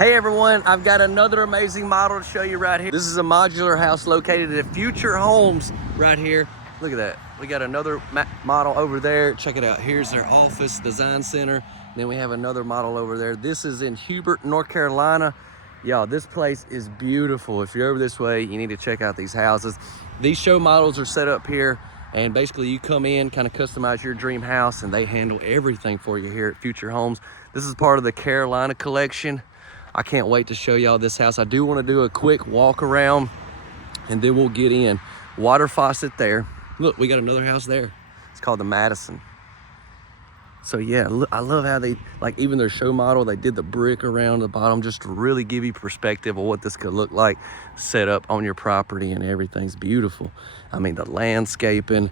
Hey everyone, I've got another amazing model to show you right here. This is a modular house located at Future Homes right here. Look at that. We got another model over there. Check it out. Here's their office design center. Then we have another model over there. This is in Hubert, North Carolina. Y'all, this place is beautiful. If you're over this way, you need to check out these houses. These show models are set up here, and basically you come in, kind of customize your dream house, and they handle everything for you here at Future Homes. This is part of the Carolina collection. I can't wait to show y'all this house. I do want to do a quick walk around and then we'll get in. Water faucet there. Look, we got another house there. It's called the Madison. So yeah, look, I love how they, like even their show model, they did the brick around the bottom just to really give you perspective of what this could look like set up on your property, and everything's beautiful. I mean, the landscaping.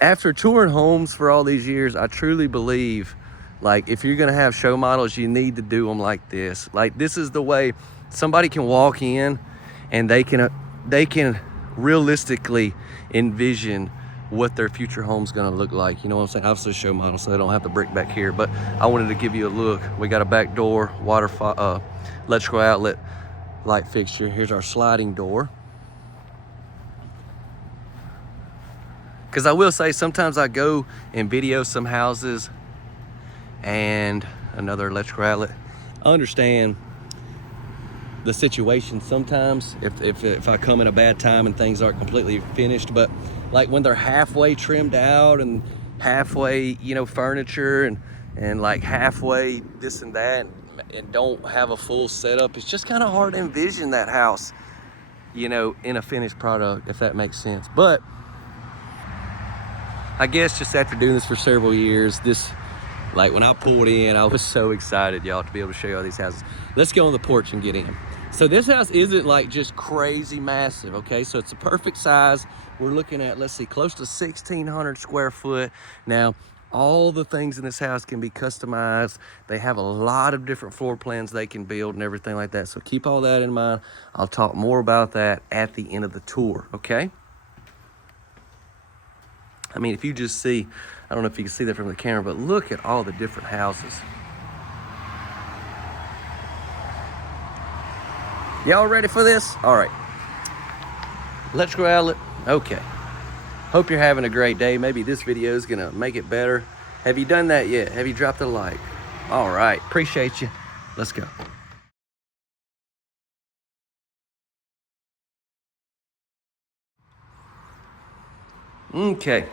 After touring homes for all these years, I truly believe, like, if you're gonna have show models, you need to do them like this. Like, this is the way somebody can walk in and they can realistically envision what their future home's gonna look like. You know what I'm saying? Obviously show models, so they don't have the brick back here, but I wanted to give you a look. We got a back door, electrical outlet, light fixture. Here's our sliding door. Because I will say, sometimes I go and video some houses and another electrical outlet. I understand the situation sometimes if I come in a bad time and things aren't completely finished, but like when they're halfway trimmed out and halfway, you know, furniture and like halfway this and that, and don't have a full setup, it's just kind of hard to envision that house, you know, in a finished product, if that makes sense. But I guess just after doing this for several years, like when I pulled in, I was so excited, y'all, to be able to show you all these houses. Let's go on the porch and get in. So this house isn't like just crazy massive, okay? So it's a perfect size. We're looking at, let's see, close to 1,600 square foot. Now, all the things in this house can be customized. They have a lot of different floor plans they can build and everything like that. So keep all that in mind. I'll talk more about that at the end of the tour, okay? I mean, if you just see, I don't know if you can see that from the camera, but look at all the different houses. Y'all ready for this? All right. Electrical outlet. Okay. Hope you're having a great day. Maybe this video is gonna make it better. Have you done that yet? Have you dropped a like? All right. Appreciate you. Let's go. Okay.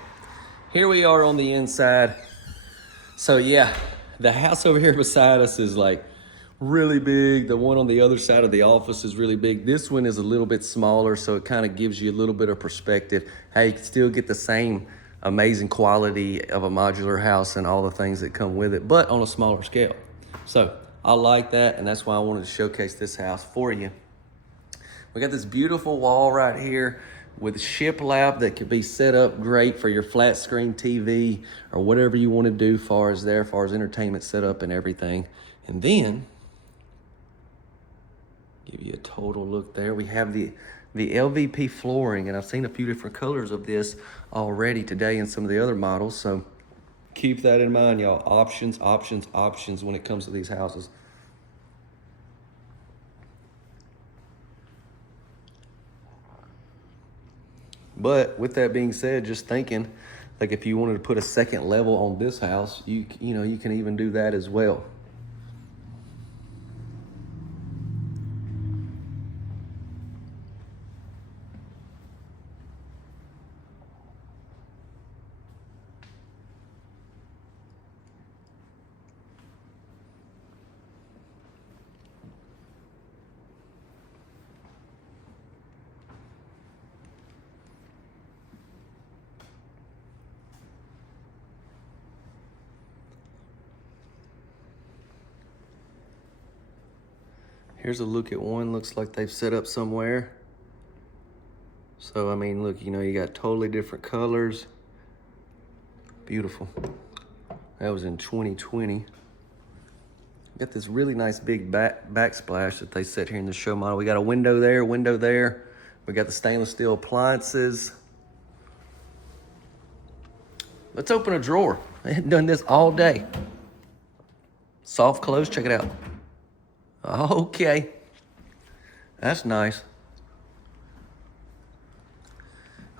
Here we are on the inside. So yeah, the house over here beside us is like really big. The one on the other side of the office is really big. This one is a little bit smaller, so it kind of gives you a little bit of perspective. How you can still get the same amazing quality of a modular house and all the things that come with it, but on a smaller scale. So I like that, and that's why I wanted to showcase this house for you. We got this beautiful wall right here with shiplap that could be set up great for your flat screen TV or whatever you want to do far as entertainment setup and everything. And then give you a total look there. We have the LVP flooring, and I've seen a few different colors of this already today in some of the other models. So keep that in mind, y'all. Options, options, options when it comes to these houses. But with that being said, just thinking, like if you wanted to put a second level on this house, you know, you can even do that as well. Here's a look at one. Looks like they've set up somewhere. So, I mean, look, you know, you got totally different colors. Beautiful. That was in 2020. Got this really nice big backsplash that they set here in the show model. We got a window there, window there. We got the stainless steel appliances. Let's open a drawer. I hadn't done this all day. Soft close, check it out. Okay, that's nice.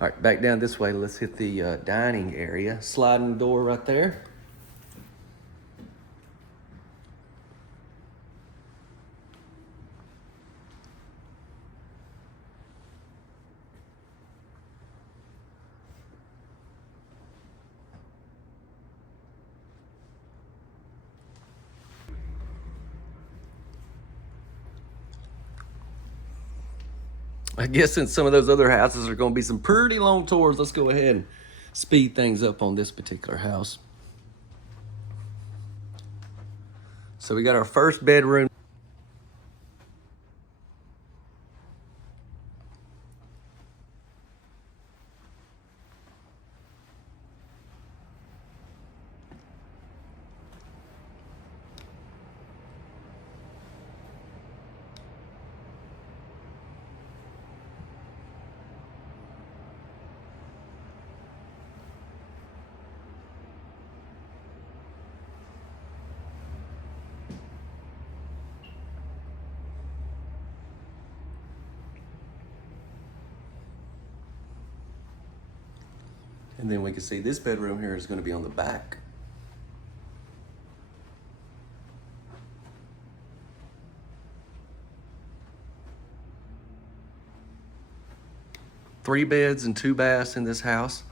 All right, back down this way. Let's hit the dining area. Sliding door right there. I guess since some of those other houses are going to be some pretty long tours, let's go ahead and speed things up on this particular house. So we got our first bedroom. And then we can see this bedroom here is going to be on the back. Three beds and 2 baths in this house.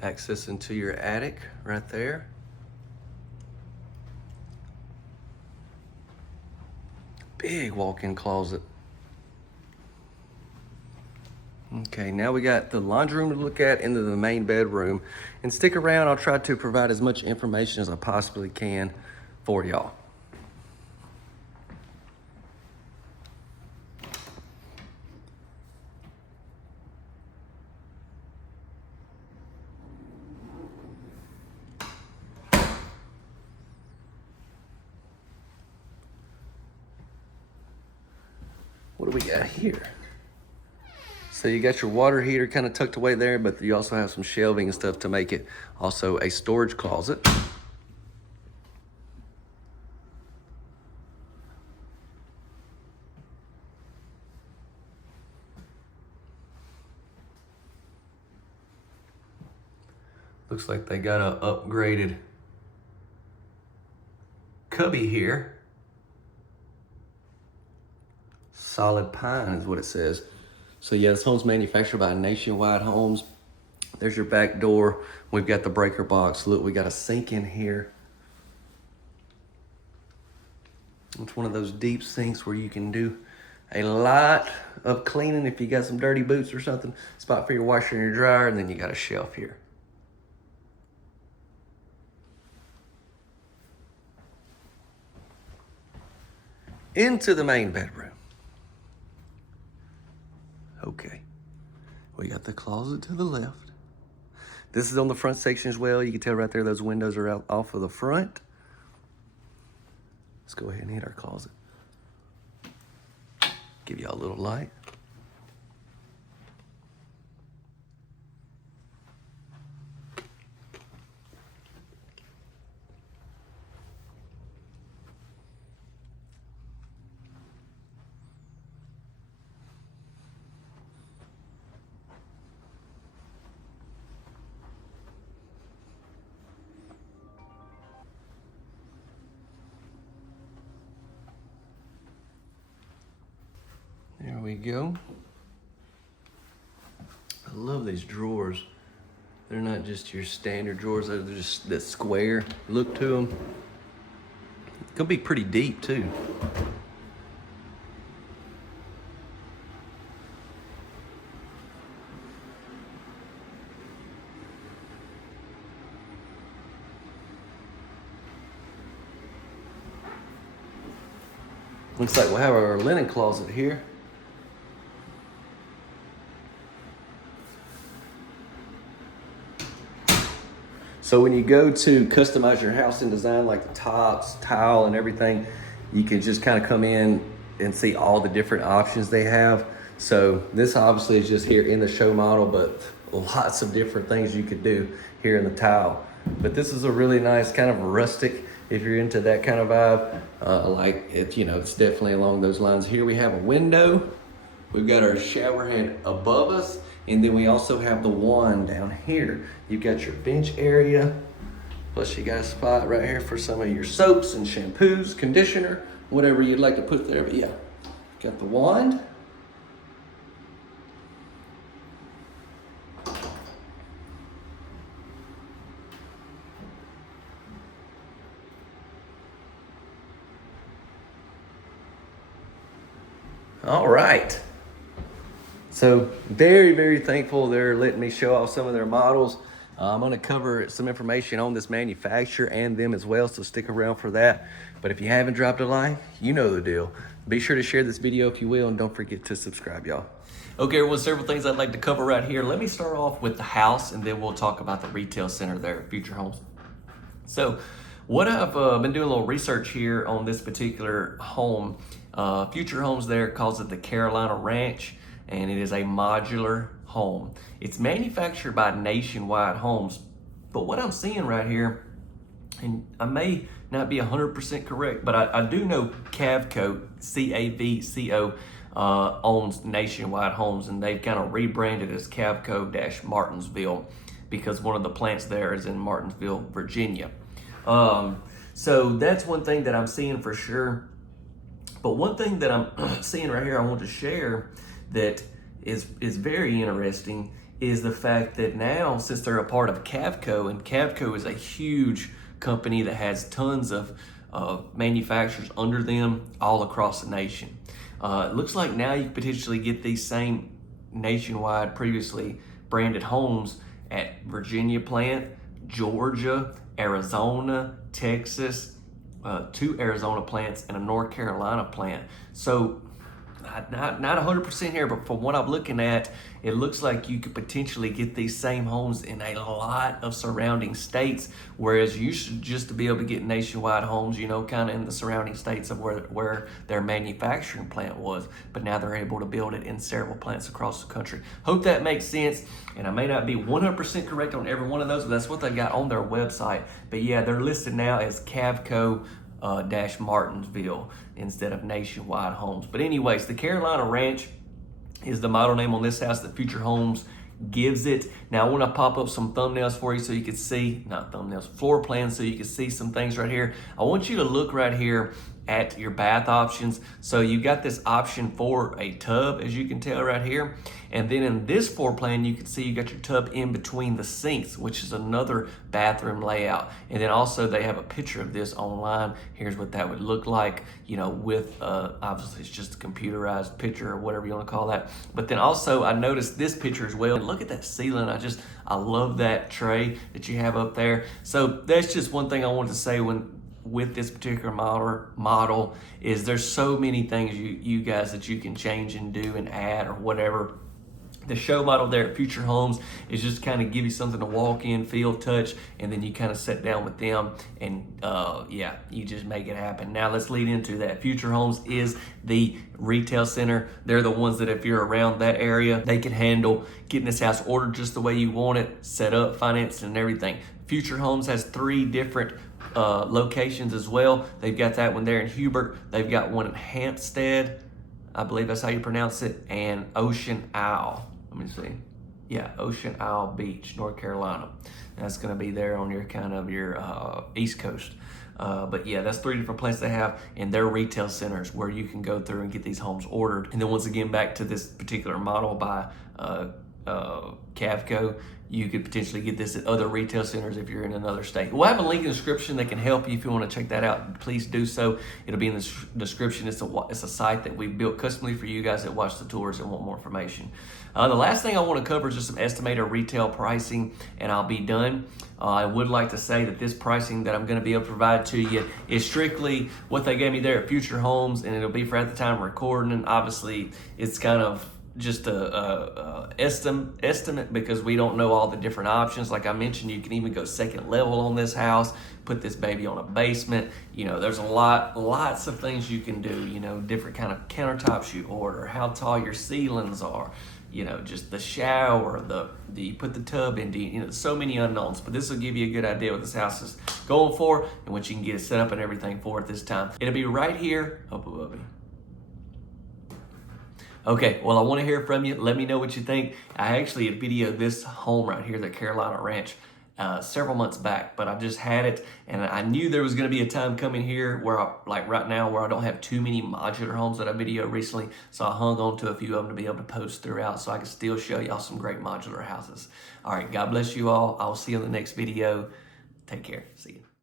Access into your attic right there. Big walk-in closet. Okay, now we got the laundry room to look at into the main bedroom. And stick around, I'll try to provide as much information as I possibly can for y'all. What do we got here? So you got your water heater kind of tucked away there, but you also have some shelving and stuff to make it also a storage closet. Looks like they got a upgraded cubby here. Solid pine is what it says. So yeah, this home's manufactured by Nationwide Homes. There's your back door. We've got the breaker box. Look, we got a sink in here. It's one of those deep sinks where you can do a lot of cleaning if you got some dirty boots or something. Spot for your washer and your dryer, and then you got a shelf here. Into the main bedroom. Okay, we got the closet to the left. This is on the front section as well. You can tell right there those windows are out off of the front. Let's go ahead and hit our closet. Give y'all a little light. There we go. I love these drawers. They're not just your standard drawers, they're just the square look to them. It could be pretty deep too. Looks like we'll have our linen closet here. So when you go to customize your house and design, like the tops, tile, and everything, you can just kind of come in and see all the different options they have. So this obviously is just here in the show model, but lots of different things you could do here in the tile. But this is a really nice kind of rustic, if you're into that kind of vibe, like it, it's definitely along those lines. Here we have a window. We've got our shower head above us, and then we also have the wand down here. You've got your bench area, plus you got a spot right here for some of your soaps and shampoos, conditioner, whatever you'd like to put there. But yeah, got the wand. All right. So very, very thankful they're letting me show off some of their models. I'm gonna cover some information on this manufacturer and them as well, so stick around for that. But if you haven't dropped a like, you know the deal. Be sure to share this video if you will, and don't forget to subscribe, y'all. Okay, everyone, several things I'd like to cover right here. Let me start off with the house, and then we'll talk about the retail center there at Future Homes. So what I've been doing a little research here on this particular home. Future Homes there calls it the Carolina Ranch, and it is a modular home. It's manufactured by Nationwide Homes, but what I'm seeing right here, and I may not be 100% correct, but I do know Cavco, C-A-V-C-O, owns Nationwide Homes, and they've kind of rebranded as Cavco-Martinsville because one of the plants there is in Martinsville, Virginia. So that's one thing that I'm seeing for sure. But one thing that I'm seeing right here I want to share that is very interesting is the fact that now, since they're a part of Cavco, and Cavco is a huge company that has tons of manufacturers under them all across the nation. It looks like now you can potentially get these same Nationwide previously branded homes at Virginia plant, Georgia, Arizona, Texas, 2 Arizona plants, and a North Carolina plant. So not 100% here, but from what I'm looking at, it looks like you could potentially get these same homes in a lot of surrounding states, whereas you should just to be able to get Nationwide homes, kind of in the surrounding states of where their manufacturing plant was, but now they're able to build it in several plants across the country. Hope that makes sense, and I may not be 100% correct on every one of those, but that's what they got on their website. But yeah, they're listed now as Cavco Martinsville instead of Nationwide Homes. But anyways, the Carolina Ranch is the model name on this house that Future Homes gives it. Now I want to pop up some thumbnails for you so you can see, not thumbnails, floor plans, so you can see some things right here. I want you to look right here at your bath options. So you got this option for a tub, as you can tell right here. And then in this floor plan, you can see you got your tub in between the sinks, which is another bathroom layout. And then also they have a picture of this online. Here's what that would look like, with obviously it's just a computerized picture or whatever you want to call that. But then also I noticed this picture as well. And look at that ceiling. I love that tray that you have up there. So that's just one thing I wanted to say with this particular model is there's so many things you guys that you can change and do and add or whatever. The show model there at Future Homes is just kind of give you something to walk in, feel, touch, and then you kind of sit down with them and yeah, you just make it happen. Now let's lead into that. Future Homes is the retail center. They're the ones that if you're around that area, they can handle getting this house ordered just the way you want it, set up, financed, and everything. Future Homes has 3 different locations as well. They've got that one there in Hubert. They've got one in Hampstead, I believe that's how you pronounce it, and Ocean Isle. Let me see. Yeah, Ocean Isle Beach, North Carolina. That's going to be there on your kind of your East Coast. But yeah, that's 3 different places they have in their retail centers where you can go through and get these homes ordered. And then once again, back to this particular model by Cavco, you could potentially get this at other retail centers if you're in another state. We'll have a link in the description that can help you if you want to check that out. Please do so. It'll be in the description. It's a site that we built customly for you guys that watch the tours and want more information. The last thing I want to cover is just some estimated retail pricing, and I'll be done. I would like to say that this pricing that I'm going to be able to provide to you is strictly what they gave me there at Future Homes, and it'll be for at the time of recording. And obviously, it's kind of just a estimate because we don't know all the different options. Like I mentioned, you can even go second level on this house, put this baby on a basement. There's lots of things you can do. Different kind of countertops you order, how tall your ceilings are. you know, just the shower, you put the tub in, you know, so many unknowns. But this will give you a good idea what this house is going for and what you can get it set up and everything for at this time. It'll be right here up above me. Okay, well, I want to hear from you. Let me know what you think. I actually had videoed this home right here, the Carolina Ranch, several months back, but I just had it, and I knew there was going to be a time coming here where like right now, where I don't have too many modular homes that I videoed recently, so I hung on to a few of them to be able to post throughout so I can still show y'all some great modular houses. All right, God bless you all. I'll see you in the next video. Take care. See you.